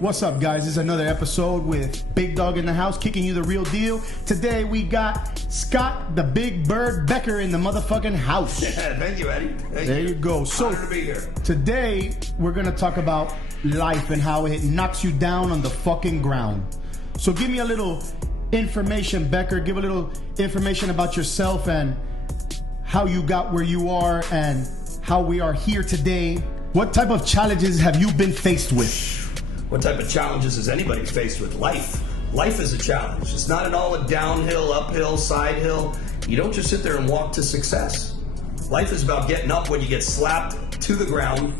What's up, guys? This is another episode with Big Dog in the house, kicking you the real deal. Today we got Scott the Big Bird Becker in the motherfucking house. Yeah, thank you, Eddie. There you go. So honored to be here. Today we're gonna talk about life and how it knocks you down on the fucking ground. So give me a little information, Becker. Give a little information about yourself and how you got where you are and how we are here today. What type of challenges have you been faced with? What type of challenges is anybody faced with? Life. Life is a challenge. It's not at all a downhill, uphill, side hill. You don't just sit there and walk to success. Life is about getting up when you get slapped to the ground.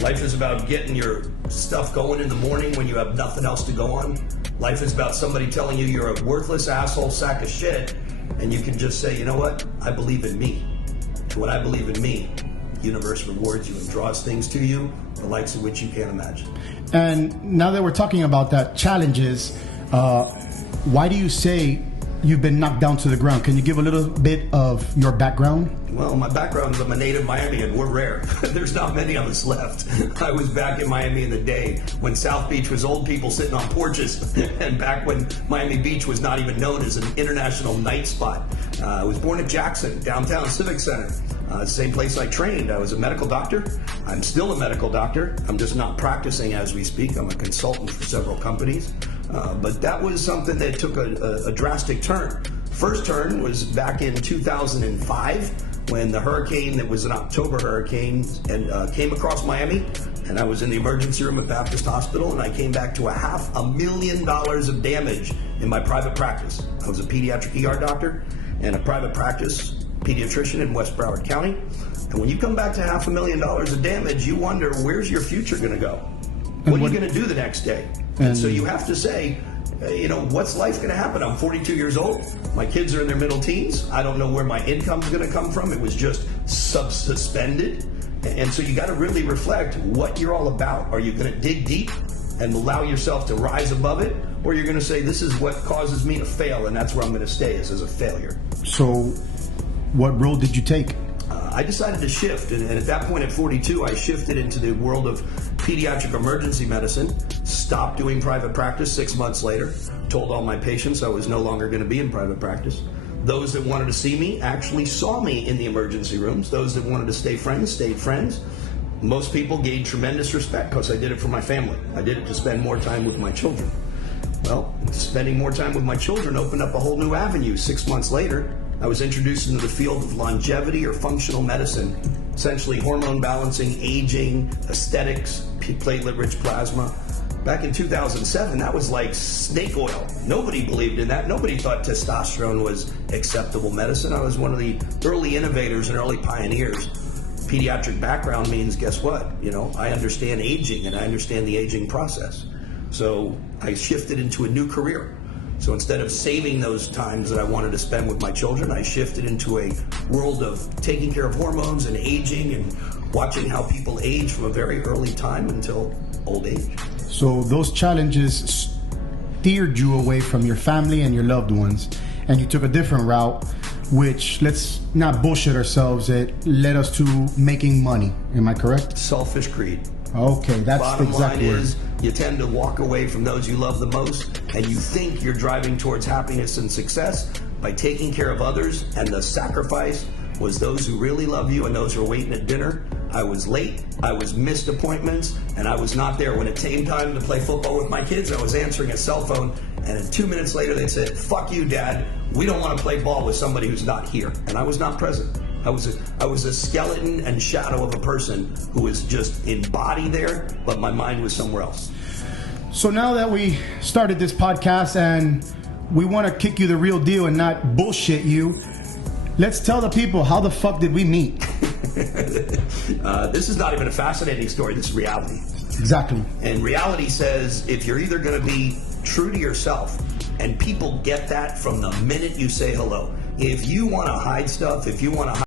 Life is about getting your stuff going in the morning when you have nothing else to go on. Life is about somebody telling you you're a worthless asshole sack of shit, and you can just say, you know what? I believe in me. And when I believe in me, the universe rewards you and draws things to you, the likes of which you can't imagine. And now that we're talking about that, challenges, why do you say you've been knocked down to the ground? Can you give a little bit of your background? Well, my background is I'm a native Miamian. We're rare. There's not many of us left. I was back in Miami in the day when South Beach was old people sitting on porches, and back when Miami Beach was not even known as an international night spot. I was born at Jackson, downtown Civic Center. Same place I trained. I was a medical doctor. I'm still a medical doctor. I'm just not practicing as we speak. I'm a consultant for several companies. But that was something that took a drastic turn. First turn was back in 2005 when the hurricane that was an October hurricane and came across Miami, and I was in the emergency room at Baptist Hospital, and I came back to $500,000 of damage in my private practice. I was a pediatric ER doctor and a private practice pediatrician in West Broward County. And when you come back to $500,000 of damage, you wonder, where's your future going to go? What are you going to do the next day? And so you have to say, what's life going to happen? I'm 42 years old. My kids are in their middle teens. I don't know where my income's going to come from. It was just suspended. And so you got to really reflect what you're all about. Are you going to dig deep and allow yourself to rise above it? Or you're going to say, this is what causes me to fail, and that's where I'm going to stay, is as a failure. So what road did you take? I decided to shift, and at that point at 42, I shifted into the world of pediatric emergency medicine, stopped doing private practice 6 months later, told all my patients I was no longer going to be in private practice. Those that wanted to see me actually saw me in the emergency rooms. Those that wanted to stay friends stayed friends. Most people gained tremendous respect because I did it for my family. I did it to spend more time with my children. Well, spending more time with my children opened up a whole new avenue. 6 months later, I was introduced into the field of longevity or functional medicine, essentially hormone balancing, aging, aesthetics, platelet-rich plasma. Back in 2007, that was like snake oil. Nobody believed in that. Nobody thought testosterone was acceptable medicine. I was one of the early innovators and early pioneers. Pediatric background means, guess what? I understand aging and I understand the aging process. So I shifted into a new career. So instead of saving those times that I wanted to spend with my children, I shifted into a world of taking care of hormones and aging and watching how people age from a very early time until old age. So those challenges steered you away from your family and your loved ones, and you took a different route, which, let's not bullshit ourselves, it led us to making money. Am I correct? Selfish greed. Okay, that's the exact word. Bottom line is, you tend to walk away from those you love the most, and you think you're driving towards happiness and success by taking care of others, and the sacrifice was those who really love you and those who are waiting at dinner. I was late, I was missed appointments, and I was not there. When it came time to play football with my kids, I was answering a cell phone, and 2 minutes later they said, fuck you, Dad, we don't want to play ball with somebody who's not here. And I was not present. I was a skeleton and shadow of a person who was just in body there, but my mind was somewhere else. So now that we started this podcast and we want to kick you the real deal and not bullshit you, let's tell the people, how the fuck did we meet? This is not even a fascinating story. This is reality. Exactly. And reality says if you're either going to be true to yourself, and people get that from the minute you say hello. If you want to hide stuff, if you want to